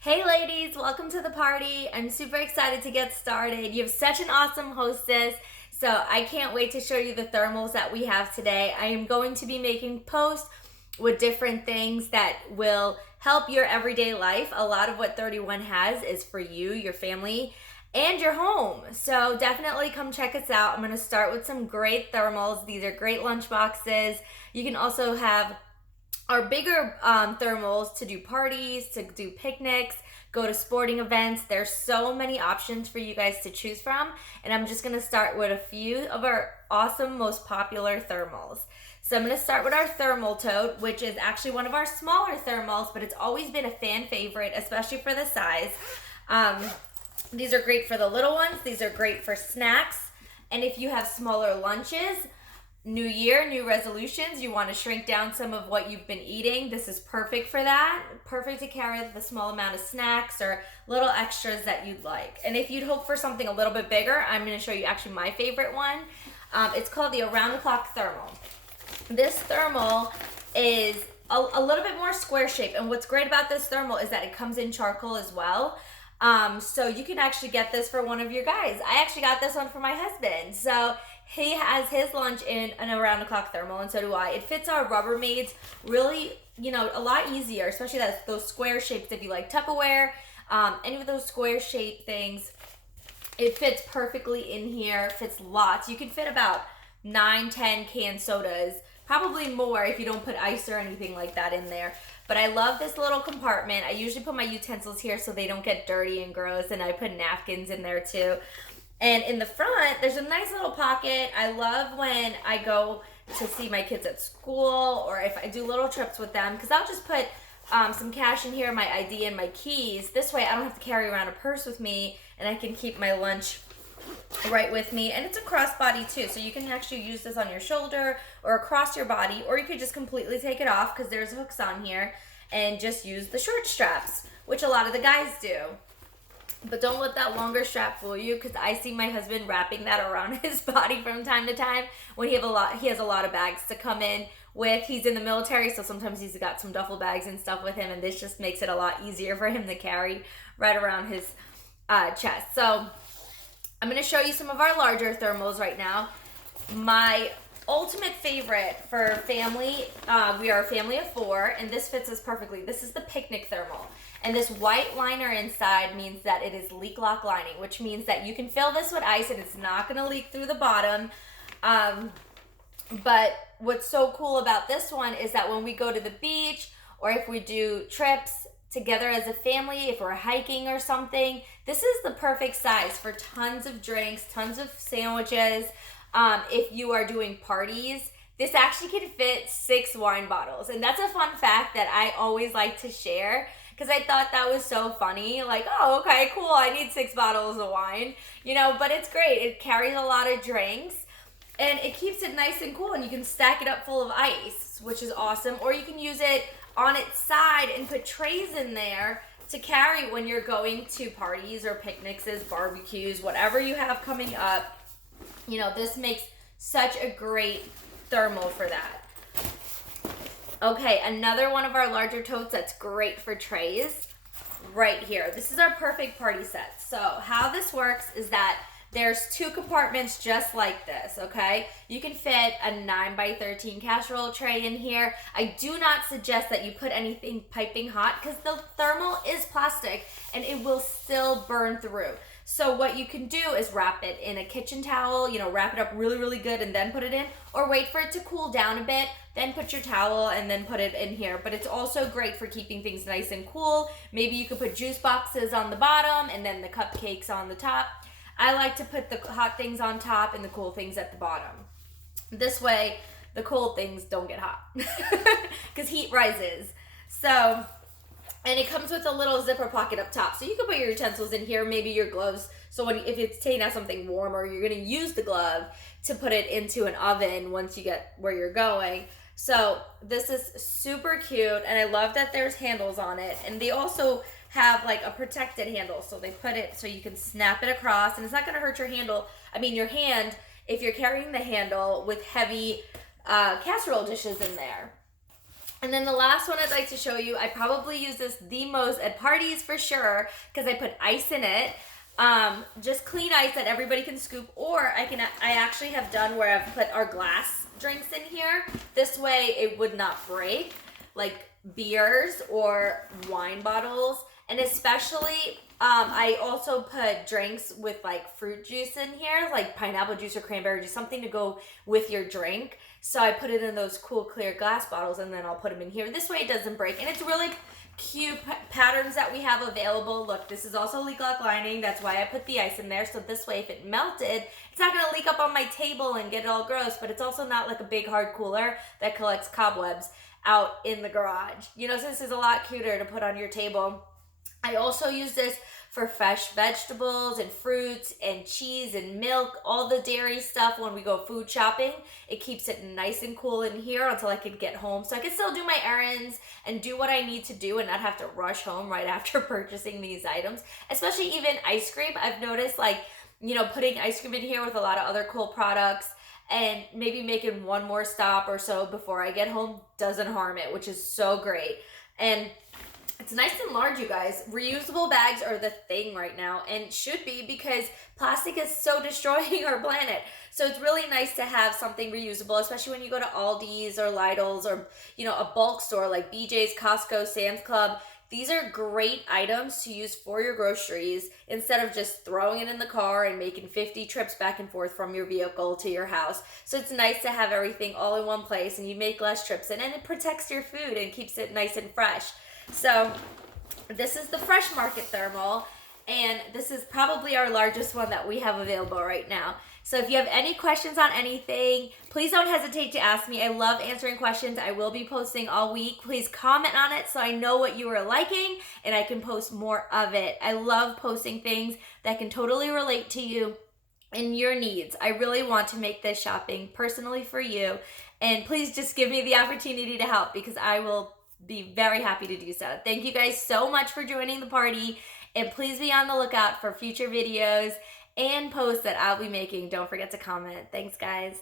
Hey ladies, welcome to the party. I'm super excited to get started. You have such an awesome hostess, so I can't wait to show you the thermals that we have today. I am going to be making posts with different things that will help your everyday life. A lot of what 31 has is for you, your family, and your home. So definitely come check us out. I'm going to start with some great thermals. These are great lunch boxes. You can also have our bigger thermals to do parties, to do picnics, go to sporting events. There's so many options for you guys to choose from, and I'm just gonna start with a few of our awesome, most popular thermals. So I'm gonna start with our thermal tote, which is actually one of our smaller thermals, but it's always been a fan favorite, especially for the size. These are great for the little ones. These are great for snacks. And if you have smaller lunches, new year, new resolutions, you want to shrink down some of what you've been eating, this is perfect for that. Perfect to carry the small amount of snacks or little extras that you'd like. And if you'd hope for something a little bit bigger, I'm going to show you actually my favorite one. It's called the Around the Clock Thermal. This thermal is a little bit more square shape, and what's great about this thermal is that it comes in charcoal as well. So you can actually get this for one of your guys. I actually got this one for my husband. So he has his lunch in an around the clock thermal, and so do I. It fits our Rubbermaids really, a lot easier, especially those square shapes if you like Tupperware, any of those square shape things. It fits perfectly in here, fits lots. You can fit about 9-10 canned sodas, probably more if you don't put ice or anything like that in there. But I love this little compartment. I usually put my utensils here so they don't get dirty and gross, and I put napkins in there too. And in the front, there's a nice little pocket. I love when I go to see my kids at school, or if I do little trips with them, because I'll just put some cash in here, my ID and my keys. This way I don't have to carry around a purse with me, and I can keep my lunch right with me. And it's a crossbody too, so you can actually use this on your shoulder or across your body, or you could just completely take it off because there's hooks on here and just use the short straps, which a lot of the guys do. But don't let that longer strap fool you, because I see my husband wrapping that around his body from time to time when he has a lot of bags to come in with. He's in the military, so sometimes he's got some duffel bags and stuff with him, and this just makes it a lot easier for him to carry right around his chest. So I'm going to show you some of our larger thermals right now. My ultimate favorite for family, we are a family of 4, and this fits us perfectly. This is the picnic thermal. And this white liner inside means that it is leak lock lining, which means that you can fill this with ice and it's not going to leak through the bottom. But what's so cool about this one is that when we go to the beach, or if we do trips together as a family, if we're hiking or something, this is the perfect size for tons of drinks, tons of sandwiches. If you are doing parties, this actually can fit 6 wine bottles. And that's a fun fact that I always like to share, because I thought that was so funny. Like, oh, okay, cool, I need 6 bottles of wine, but it's great. It carries a lot of drinks, and it keeps it nice and cool, and you can stack it up full of ice, which is awesome. Or you can use it on its side and put trays in there to carry when you're going to parties or picnics, barbecues, whatever you have coming up. This makes such a great thermal for that. Okay, another one of our larger totes that's great for trays, right here. This is our perfect party set. So how this works is that there's 2 compartments just like this, okay? You can fit a 9x13 casserole tray in here. I do not suggest that you put anything piping hot, because the thermal is plastic and it will still burn through. So what you can do is wrap it in a kitchen towel, wrap it up really, really good and then put it in, or wait for it to cool down a bit, then put your towel and then put it in here. But it's also great for keeping things nice and cool. Maybe you could put juice boxes on the bottom and then the cupcakes on the top. I like to put the hot things on top and the cool things at the bottom. This way, the cold things don't get hot because heat rises. So, and it comes with a little zipper pocket up top. So you can put your utensils in here, maybe your gloves. So if it's taking out something warmer, you're going to use the glove to put it into an oven once you get where you're going. So this is super cute, and I love that there's handles on it. And they also have like a protected handle, so they put it so you can snap it across, and it's not going to hurt your your hand, if you're carrying the handle with heavy casserole dishes in there. And then the last one I'd like to show you, I probably use this the most at parties for sure because I put ice in it. Just clean ice that everybody can scoop, or I actually have done where I've put our glass drinks in here. This way it would not break, like beers or wine bottles. And especially, I also put drinks with like fruit juice in here, like pineapple juice or cranberry juice, something to go with your drink. So I put it in those cool clear glass bottles, and then I'll put them in here. This way it doesn't break. And it's really cute patterns that we have available. Look, this is also leak lock lining. That's why I put the ice in there. So this way, if it melted, it's not gonna leak up on my table and get all gross, but it's also not like a big hard cooler that collects cobwebs out in the garage. You know, so this is a lot cuter to put on your table. I also use this for fresh vegetables and fruits and cheese and milk, all the dairy stuff when we go food shopping. It keeps it nice and cool in here until I can get home. So I can still do my errands and do what I need to do and not have to rush home right after purchasing these items. Especially even ice cream. I've noticed, like, you know, putting ice cream in here with a lot of other cool products and maybe making one more stop or so before I get home doesn't harm it, which is so great. And it's nice and large, you guys. Reusable bags are the thing right now, and should be, because plastic is so destroying our planet. So it's really nice to have something reusable, especially when you go to Aldi's or Lidl's or, you know, a bulk store like BJ's, Costco, Sam's Club. These are great items to use for your groceries instead of just throwing it in the car and making 50 trips back and forth from your vehicle to your house. So it's nice to have everything all in one place, and you make less trips, and it protects your food and keeps it nice and fresh. So this is the Fresh Market thermal, and this is probably our largest one that we have available right now. So if you have any questions on anything, please don't hesitate to ask me. I love answering questions. I will be posting all week. Please comment on it so I know what you are liking and I can post more of it. I love posting things that can totally relate to you and your needs. I really want to make this shopping personally for you, and please just give me the opportunity to help, because I will be very happy to do so. Thank you guys so much for joining the party, and please be on the lookout for future videos and posts that I'll be making. Don't forget to comment. Thanks, guys.